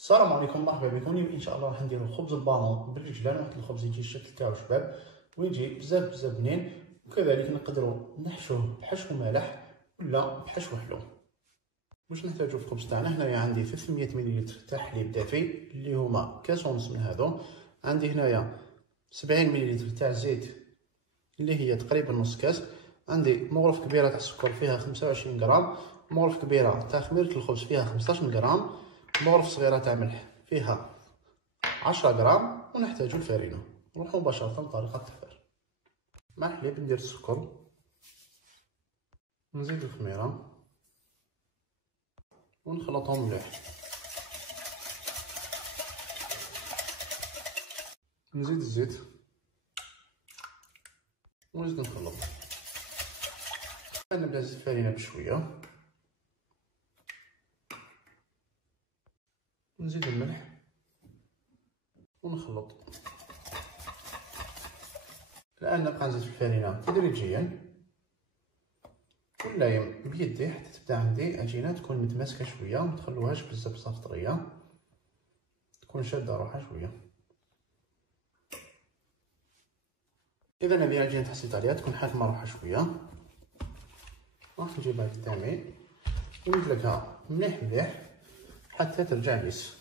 السلام عليكم، مرحبا بكم. اليوم ان شاء الله راح نديرو خبز البالون بالرجلان. واحد الخبز يجي الشكل تاعو شباب ويجي بزاف بنين، وكذلك نقدروا نحشوه بحشو مالح ولا بحشو حلو. واش نحتاجو في الخبز تاعنا؟ هنايا عندي 300 ملل تاع حليب دافي اللي هما كاس ونص من هذو. عندي هنايا 70 ملل تاع زيت اللي هي تقريبا نص كاس. عندي مغرف كبيره تاع السكر فيها 25 غرام، مغرف كبيره تاع خميره الخبز فيها 15 غرام، مغرف صغيره تاع ملح فيها 10 غرام. ونحتاجو الفرينه. نروحو مباشره لطريقه التحضير. مع الحليب ندير السكر، نزيد الخميره ونخلطهم مليح. نزيد الزيت ونزيد نخلط. نبدا نزيد الفرينه بشويه، نزيد الملح ونخلط. الان نبقى نزيد في الفرينه تدريجيا ولا بيدي حتى تبدا عندي عجينه تكون متماسكه شويه، متخلوهاش بزاف طريه، تكون شاده روحها شويه. اذا هذه العجينه تحسيت عليها تكون حاكمه روحها شويه، راح نجيبها قدامي وندلكها مليح حتى ترجع ليس.